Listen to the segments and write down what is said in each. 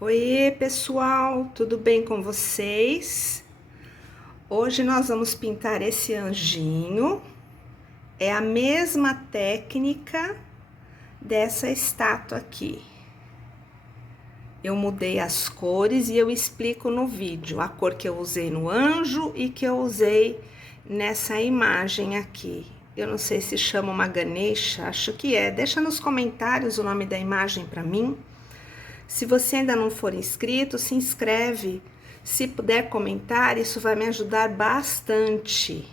Oiê, pessoal, tudo bem com vocês? Hoje nós vamos pintar esse anjinho. É a mesma técnica dessa estátua aqui. Eu mudei as cores e eu explico no vídeo a cor que eu usei no anjo e que eu usei nessa imagem aqui. Eu não sei se chama uma Ganesha, acho que é. Deixa nos comentários o nome da imagem para mim. Se você ainda não for inscrito, se inscreve. Se puder comentar, isso vai me ajudar bastante.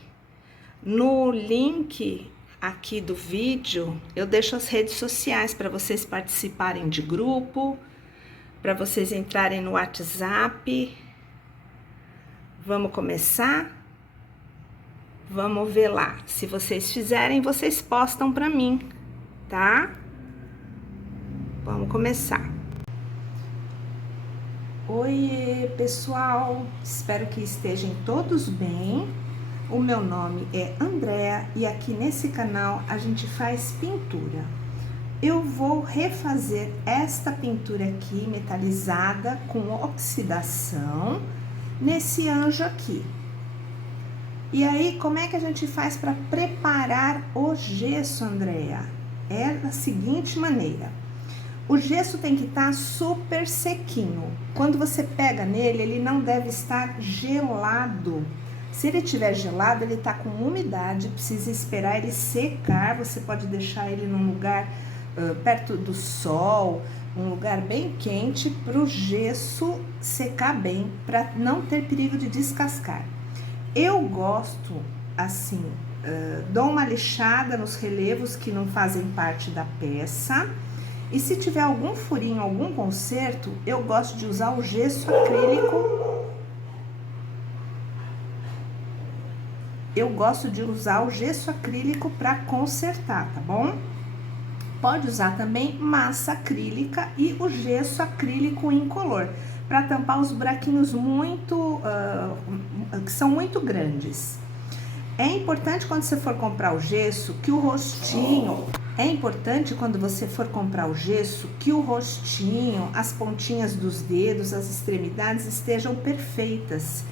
No link aqui do vídeo, eu deixo as redes sociais para vocês participarem de grupo, para vocês entrarem no WhatsApp. Vamos começar? Vamos ver lá. Se vocês fizerem, vocês postam para mim, tá? Vamos começar. Oi, pessoal, espero que estejam todos bem. O meu nome é Andréa e aqui nesse canal a gente faz pintura. Eu vou refazer esta pintura aqui metalizada com oxidação nesse anjo aqui. E aí, como é que a gente faz para preparar o gesso, Andréa? É da seguinte maneira. O gesso tem que estar super sequinho. Quando você pega nele, ele não deve estar gelado. Se ele estiver gelado, ele está com umidade, precisa esperar ele secar. Você pode deixar ele num lugar perto do sol, um lugar bem quente, para o gesso secar bem, para não ter perigo de descascar. Eu gosto assim, dou uma lixada nos relevos que não fazem parte da peça. E se tiver algum furinho, algum conserto, eu gosto de usar o gesso acrílico. Eu gosto de usar o gesso acrílico para consertar, tá bom? Pode usar também massa acrílica e o gesso acrílico incolor, para tampar os buraquinhos que são muito grandes. É importante quando você for comprar o gesso que o rostinho... É importante quando você for comprar o gesso que o rostinho, as pontinhas dos dedos, as extremidades estejam perfeitas,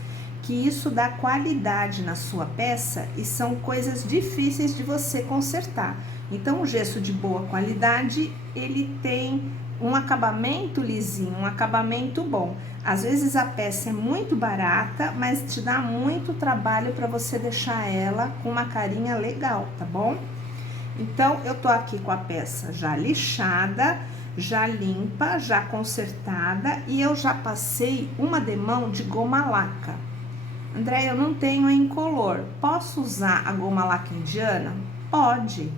que isso dá qualidade na sua peça e são coisas difíceis de você consertar. Então, o gesso de boa qualidade, ele tem um acabamento lisinho, um acabamento bom. Às vezes a peça é muito barata, mas te dá muito trabalho para você deixar ela com uma carinha legal, tá bom? Então, eu tô aqui com a peça já lixada, já limpa, já consertada e eu já passei uma demão de goma laca. André, eu não tenho em incolor. Posso usar a goma laca indiana? Pode.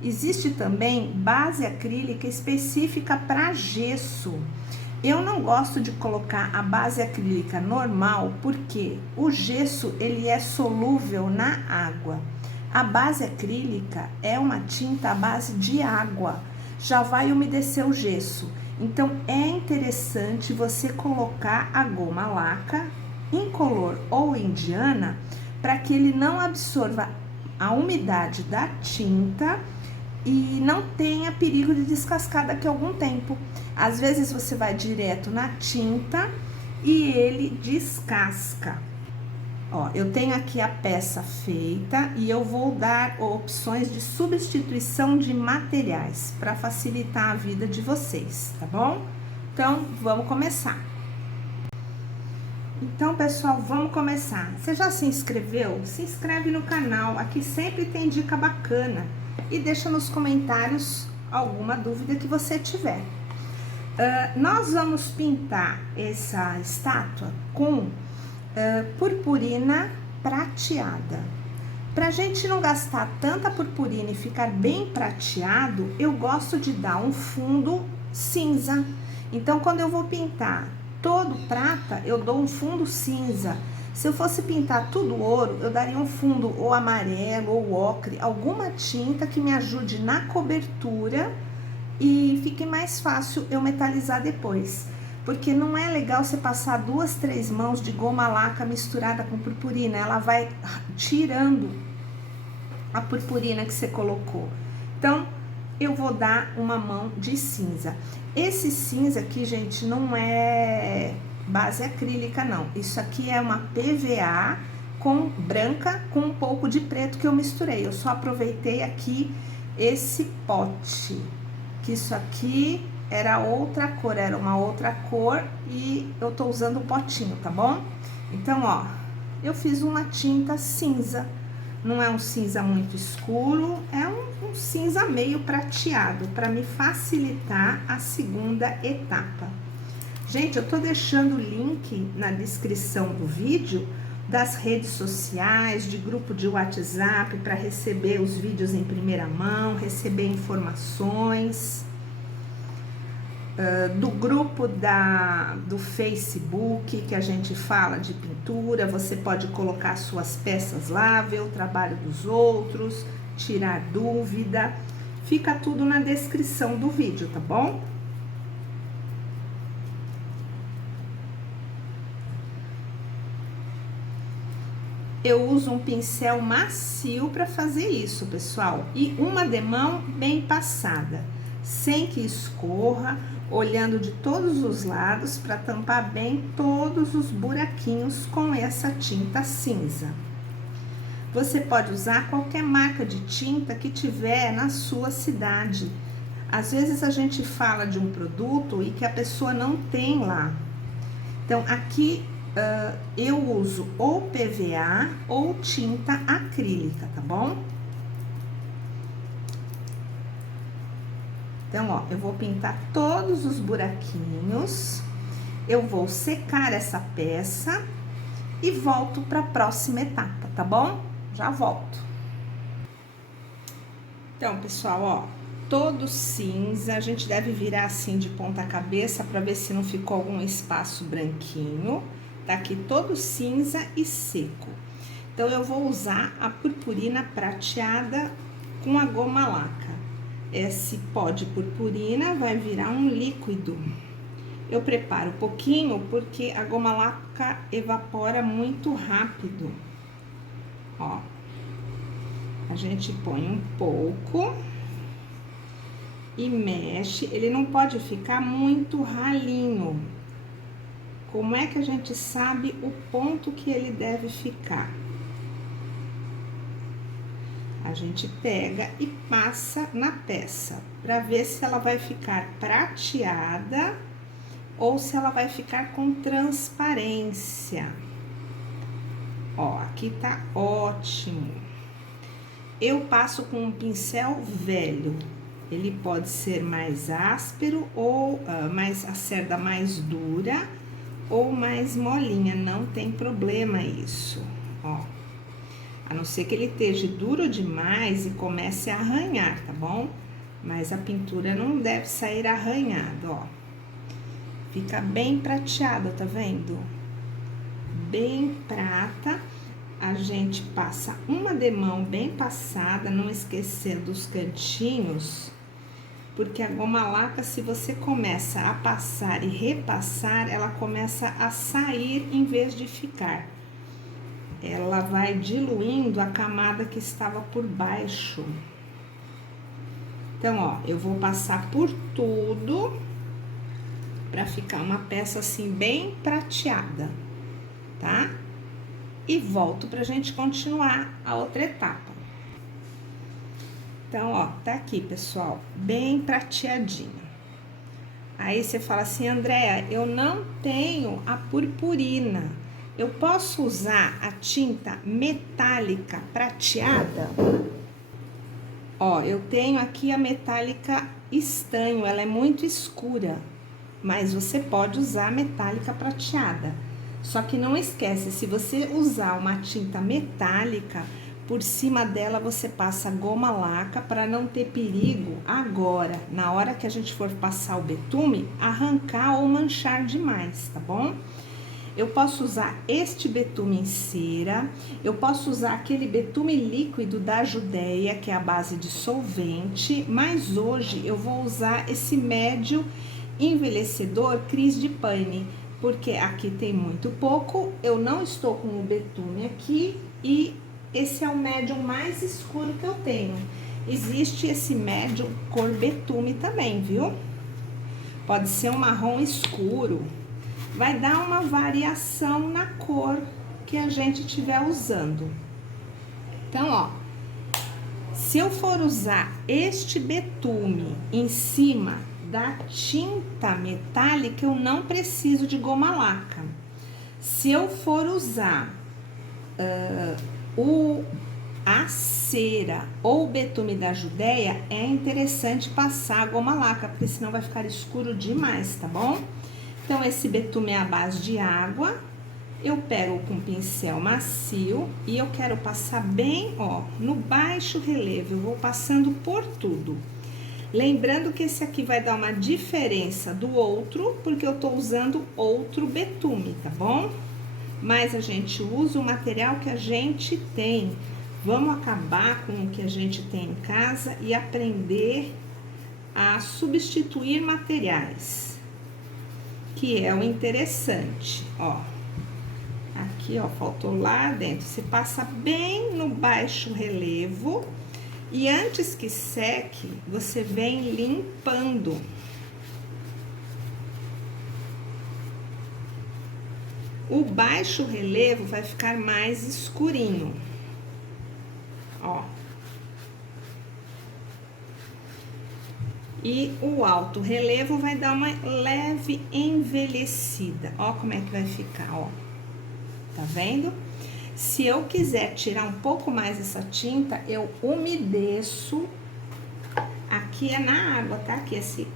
Existe também base acrílica específica para gesso. Eu não gosto de colocar a base acrílica normal porque o gesso ele é solúvel na água. A base acrílica é uma tinta à base de água, já vai umedecer o gesso. Então, é interessante você colocar a goma laca, incolor ou indiana, para que ele não absorva a umidade da tinta e não tenha perigo de descascar daqui a algum tempo. Às vezes, você vai direto na tinta e ele descasca. Ó, eu tenho aqui a peça feita e eu vou dar opções de substituição de materiais para facilitar a vida de vocês, tá bom? Então, vamos começar. Então, pessoal, vamos começar. Você já se inscreveu? Se inscreve no canal, aqui sempre tem dica bacana. E deixa nos comentários alguma dúvida que você tiver. Nós vamos pintar essa estátua com... purpurina prateada. Pra gente não gastar tanta purpurina e ficar bem prateado, eu gosto de dar um fundo cinza. Então, quando eu vou pintar todo prata, eu dou um fundo cinza. Se eu fosse pintar tudo ouro, eu daria um fundo ou amarelo ou ocre, alguma tinta que me ajude na cobertura e fique mais fácil eu metalizar depois. Porque não é legal você passar 2, 3 mãos de goma laca misturada com purpurina. Ela vai tirando a purpurina que você colocou. Então, eu vou dar uma mão de cinza. Esse cinza aqui, gente, não é base acrílica, não. Isso aqui é uma PVA com branca com um pouco de preto que eu misturei. Eu só aproveitei aqui esse pote, que isso aqui era outra cor, era uma outra cor e eu tô usando o potinho, tá bom? Então, ó, eu fiz uma tinta cinza. Não é um cinza muito escuro, é um cinza meio prateado, para me facilitar a segunda etapa. Gente, eu tô deixando o link na descrição do vídeo das redes sociais, de grupo de WhatsApp, para receber os vídeos em primeira mão, receber informações. Do grupo do Facebook, que a gente fala de pintura, você pode colocar suas peças lá, ver o trabalho dos outros, tirar dúvida, fica tudo na descrição do vídeo, tá bom? Eu uso um pincel macio para fazer isso, pessoal, e uma demão bem passada, sem que escorra, olhando de todos os lados para tampar bem todos os buraquinhos com essa tinta cinza. Você pode usar qualquer marca de tinta que tiver na sua cidade. Às vezes a gente fala de um produto e que a pessoa não tem lá. Então, aqui eu uso ou PVA ou tinta acrílica, tá bom? Então, ó, eu vou pintar todos os buraquinhos, eu vou secar essa peça e volto para a próxima etapa, tá bom? Já volto. Então, pessoal, ó, todo cinza, a gente deve virar assim de ponta cabeça para ver se não ficou algum espaço branquinho. Tá aqui todo cinza e seco. Então, eu vou usar a purpurina prateada com a goma laca. Esse pó de purpurina vai virar um líquido. Eu preparo pouquinho porque a goma laca evapora muito rápido. Ó, a gente põe um pouco e mexe. Ele não pode ficar muito ralinho. Como é que a gente sabe o ponto que ele deve ficar? A gente pega e passa na peça, para ver se ela vai ficar prateada ou se ela vai ficar com transparência. Ó, aqui tá ótimo. Eu passo com um pincel velho. Ele pode ser mais áspero ou a cerda mais dura ou mais molinha, não tem problema isso, ó. A não ser que ele esteja duro demais e comece a arranhar, tá bom? Mas a pintura não deve sair arranhada, ó. Fica bem prateada, tá vendo? Bem prata. A gente passa uma demão bem passada, não esquecendo dos cantinhos, porque a goma laca, se você começa a passar e repassar, ela começa a sair em vez de ficar. Ela vai diluindo a camada que estava por baixo. Então, ó, eu vou passar por tudo para ficar uma peça assim bem prateada, tá? E volto pra gente continuar a outra etapa. Então, ó, tá aqui, pessoal, bem prateadinho. Aí você fala assim, Andréa, eu não tenho a purpurina. Eu posso usar a tinta metálica prateada? Ó, eu tenho aqui a metálica estanho, ela é muito escura, mas você pode usar a metálica prateada. Só que não esquece, se você usar uma tinta metálica, por cima dela você passa goma laca para não ter perigo agora, na hora que a gente for passar o betume, arrancar ou manchar demais, tá bom? Eu posso usar este betume em cera, eu posso usar aquele betume líquido da Judeia, que é a base de solvente, mas hoje eu vou usar esse médio envelhecedor Cris de Pane, porque aqui tem muito pouco, eu não estou com o betume aqui e esse é o médium mais escuro que eu tenho. Existe esse médium cor betume também, viu? Pode ser um marrom escuro. Vai dar uma variação na cor que a gente estiver usando. Então, ó, se eu for usar este betume em cima da tinta metálica, eu não preciso de goma laca. Se eu for usar a cera ou o betume da Judéia, é interessante passar a goma laca, porque senão vai ficar escuro demais, tá bom? Então, esse betume é a base de água. Eu pego com um pincel macio e eu quero passar bem, ó, no baixo relevo. Eu vou passando por tudo. Lembrando que esse aqui vai dar uma diferença do outro, porque eu tô usando outro betume, tá bom? Mas a gente usa o material que a gente tem. Vamos acabar com o que a gente tem em casa e aprender a substituir materiais, que é o interessante, ó. Aqui, ó, faltou lá dentro. Você passa bem no baixo relevo e antes que seque, você vem limpando. O baixo relevo vai ficar mais escurinho, ó. E o alto relevo vai dar uma leve envelhecida. Ó como é que vai ficar, ó. Tá vendo? Se eu quiser tirar um pouco mais essa tinta, eu umedeço. Aqui é na água, tá? Aqui esse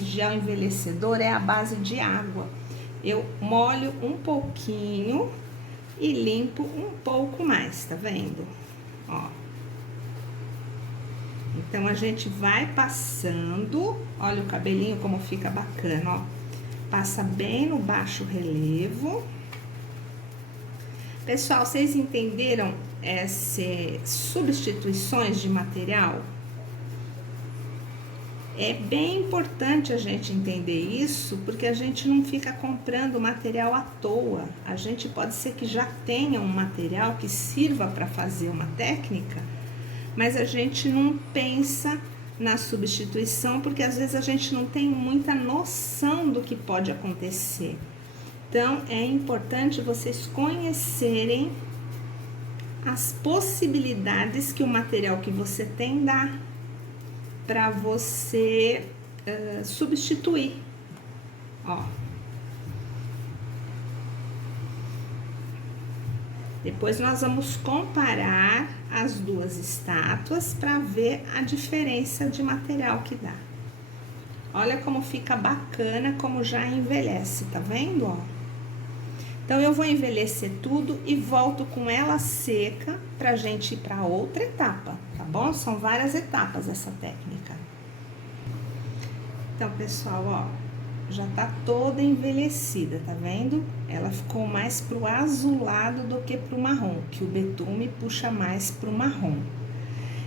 gel envelhecedor é a base de água. Eu molho um pouquinho e limpo um pouco mais, tá vendo? Ó. Então, a gente vai passando, olha o cabelinho como fica bacana, ó. Passa bem no baixo relevo. Pessoal, vocês entenderam essas substituições de material? É bem importante a gente entender isso, porque a gente não fica comprando material à toa. A gente pode ser que já tenha um material que sirva para fazer uma técnica, mas a gente não pensa na substituição, porque às vezes a gente não tem muita noção do que pode acontecer. Então, é importante vocês conhecerem as possibilidades que o material que você tem dá para você substituir, ó. Depois nós vamos comparar as duas estátuas para ver a diferença de material que dá. Olha como fica bacana, como já envelhece, tá vendo, ó? Então, eu vou envelhecer tudo e volto com ela seca pra gente ir pra outra etapa, tá bom? São várias etapas essa técnica. Então, pessoal, ó, já tá toda envelhecida, tá vendo? Ela ficou mais pro azulado do que pro marrom, que o betume puxa mais pro marrom.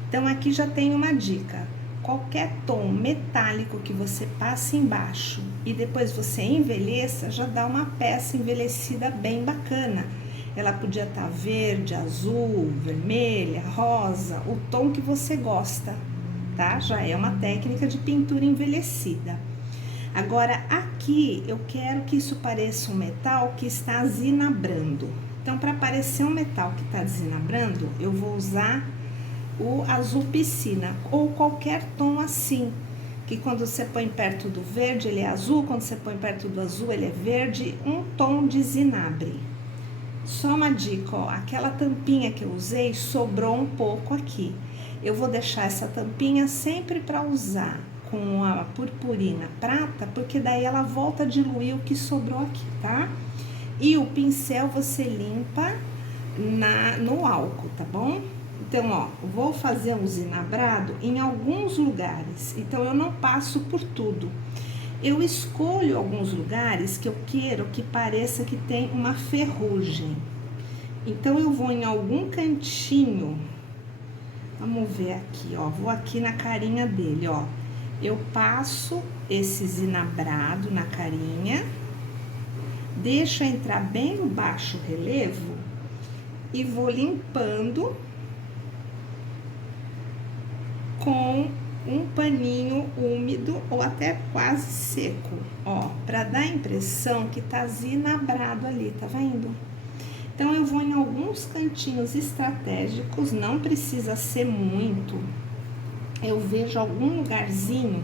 Então, aqui já tem uma dica. Qualquer tom metálico que você passe embaixo e depois você envelheça, já dá uma peça envelhecida bem bacana. Ela podia estar verde, azul, vermelha, rosa, o tom que você gosta, tá? Já é uma técnica de pintura envelhecida. Agora, aqui eu quero que isso pareça um metal que está zinabrando. Então, para parecer um metal que está zinabrando, eu vou usar o azul piscina, ou qualquer tom assim, que quando você põe perto do verde, ele é azul, quando você põe perto do azul, ele é verde, um tom de zinabre. Só uma dica, ó, aquela tampinha que eu usei, sobrou um pouco aqui. Eu vou deixar essa tampinha sempre para usar com a purpurina prata, porque daí ela volta a diluir o que sobrou aqui, tá? E o pincel você limpa no álcool, tá bom? Então, ó, vou fazer um zinabrado em alguns lugares, então eu não passo por tudo. Eu escolho alguns lugares que eu quero que pareça que tem uma ferrugem. Então, eu vou em algum cantinho, vamos ver aqui, ó, vou aqui na carinha dele, ó. Eu passo esse zinabrado na carinha, deixo entrar bem no baixo relevo e vou limpando com um paninho úmido ou até quase seco, ó, para dar a impressão que tá zinabrado ali, tá vendo? Então, eu vou em alguns cantinhos estratégicos, não precisa ser muito. Eu vejo algum lugarzinho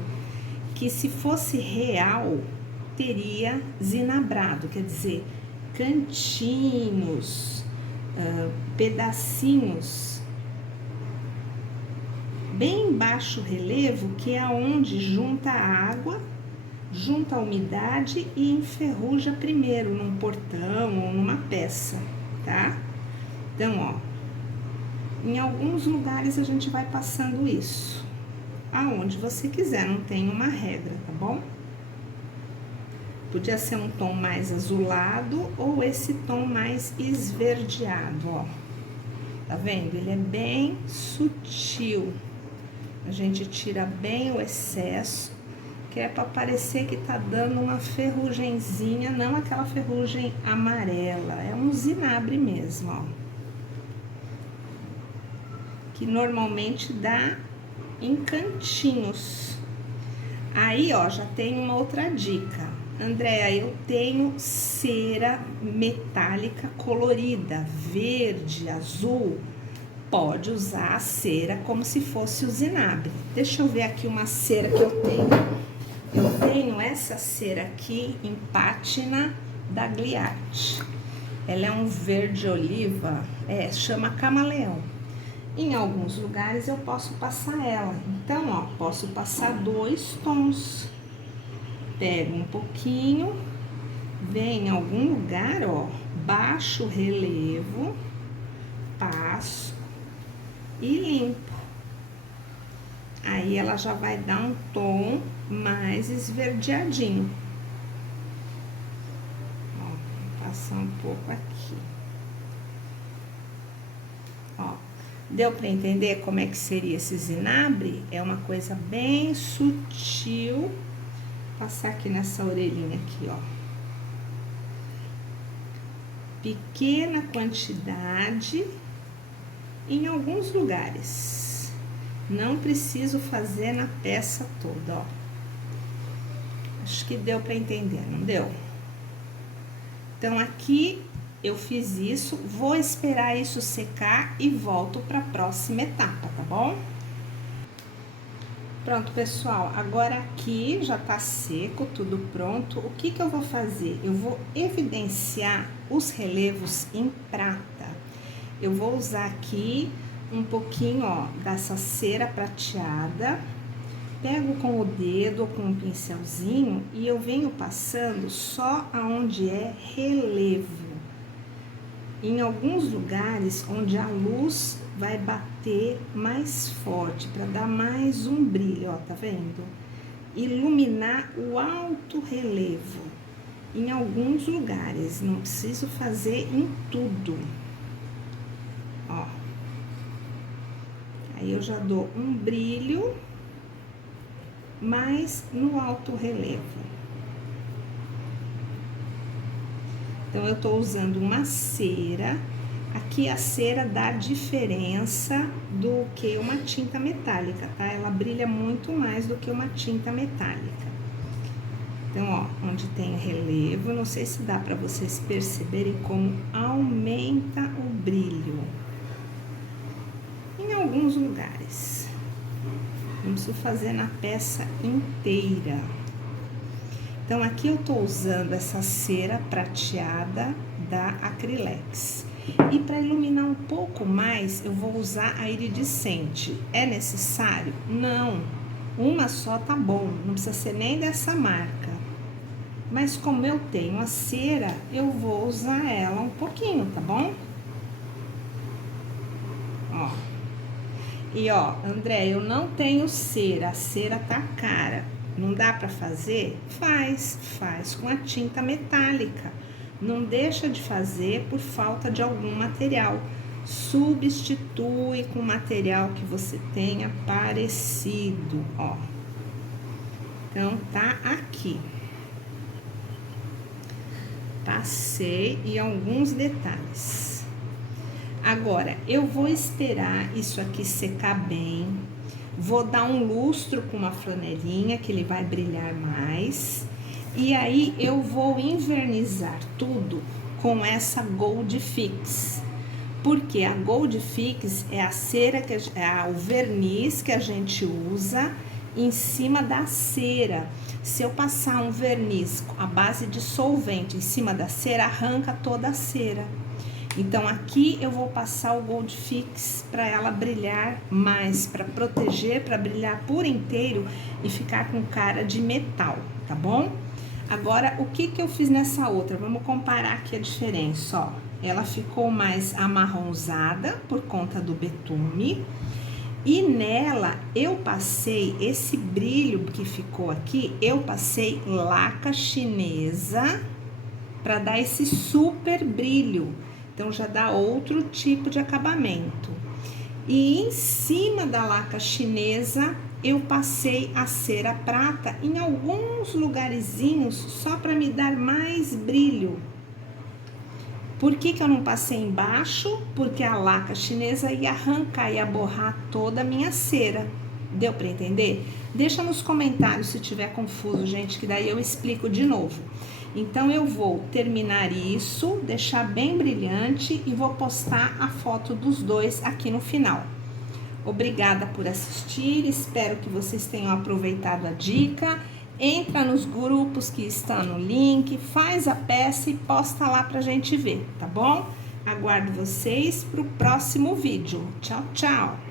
que, se fosse real, teria zinabrado, quer dizer, cantinhos, pedacinhos bem em baixo relevo, que é onde junta a água, junta a umidade e enferruja primeiro num portão ou numa peça, tá? Então, ó, em alguns lugares a gente vai passando isso, aonde você quiser, não tem uma regra, tá bom? Podia ser um tom mais azulado ou esse tom mais esverdeado, ó. Tá vendo? Ele é bem sutil. A gente tira bem o excesso, que é para parecer que tá dando uma ferrugenzinha, não aquela ferrugem amarela, é um zinabre mesmo, ó. Que normalmente dá em cantinhos. Aí, ó, já tem uma outra dica. Andréa, eu tenho cera metálica colorida, verde, azul. Pode usar a cera como se fosse o zinabre. Deixa eu ver aqui uma cera que eu tenho. Eu tenho essa cera aqui em pátina da Gliarte. Ela é um verde oliva, chama camaleão. Em alguns lugares eu posso passar ela. Então, ó, posso passar 2 tons. Pego um pouquinho, vem em algum lugar, ó, baixo relevo, passo e limpo. Aí ela já vai dar um tom mais esverdeadinho. Ó, vou passar um pouco aqui. Ó, deu para entender como é que seria esse zinabre? É uma coisa bem sutil. Vou passar aqui nessa orelhinha aqui, ó. Pequena quantidade em alguns lugares. Não preciso fazer na peça toda, ó. Acho que deu para entender, não deu? Então, aqui eu fiz isso, vou esperar isso secar e volto para a próxima etapa, tá bom? Pronto, pessoal, agora aqui já tá seco, tudo pronto. O que que eu vou fazer? Eu vou evidenciar os relevos em prata. Eu vou usar aqui um pouquinho, ó, dessa cera prateada. Pego com o dedo ou com um pincelzinho e eu venho passando só aonde é relevo. Em alguns lugares onde a luz vai bater mais forte, para dar mais um brilho, ó, tá vendo? Iluminar o alto relevo. Em alguns lugares, não preciso fazer em tudo. Ó. Aí eu já dou um brilho mais no alto relevo. Então, eu tô usando uma cera. Aqui a cera dá diferença do que uma tinta metálica, tá? Ela brilha muito mais do que uma tinta metálica. Então, ó, onde tem relevo, não sei se dá pra vocês perceberem como aumenta o brilho. Em alguns lugares. Não preciso fazer na peça inteira. Então, aqui eu tô usando essa cera prateada da Acrylex. E para iluminar um pouco mais, eu vou usar a iridescente. É necessário? Não. Uma só tá bom, não precisa ser nem dessa marca. Mas como eu tenho a cera, eu vou usar ela um pouquinho, tá bom? Ó. E ó, André, eu não tenho cera, a cera tá cara. Não dá pra fazer? Faz com a tinta metálica. Não deixa de fazer por falta de algum material. Substitui com material que você tenha parecido, ó. Então, tá aqui. Passei em alguns detalhes. Agora, eu vou esperar isso aqui secar bem. Vou dar um lustro com uma flanelinha, que ele vai brilhar mais. E aí, eu vou invernizar tudo com essa Gold Fix. Porque a Gold Fix é a cera, o verniz que a gente usa em cima da cera. Se eu passar um verniz à base de solvente em cima da cera, arranca toda a cera. Então, aqui eu vou passar o Gold Fix para ela brilhar mais, para proteger, para brilhar por inteiro e ficar com cara de metal, tá bom? Agora, o que eu fiz nessa outra? Vamos comparar aqui a diferença, ó. Ela ficou mais amarronzada por conta do betume. E nela, eu passei esse brilho que ficou aqui, eu passei laca chinesa para dar esse super brilho. Então, já dá outro tipo de acabamento. E em cima da laca chinesa, eu passei a cera prata em alguns lugarzinhos só para me dar mais brilho. Por que eu não passei embaixo? Porque a laca chinesa ia arrancar, ia borrar toda a minha cera. Deu para entender? Deixa nos comentários se tiver confuso, gente, que daí eu explico de novo. Então, eu vou terminar isso, deixar bem brilhante e vou postar a foto dos dois aqui no final. Obrigada por assistir, espero que vocês tenham aproveitado a dica. Entra nos grupos que estão no link, faz a peça e posta lá pra gente ver, tá bom? Aguardo vocês pro próximo vídeo. Tchau, tchau!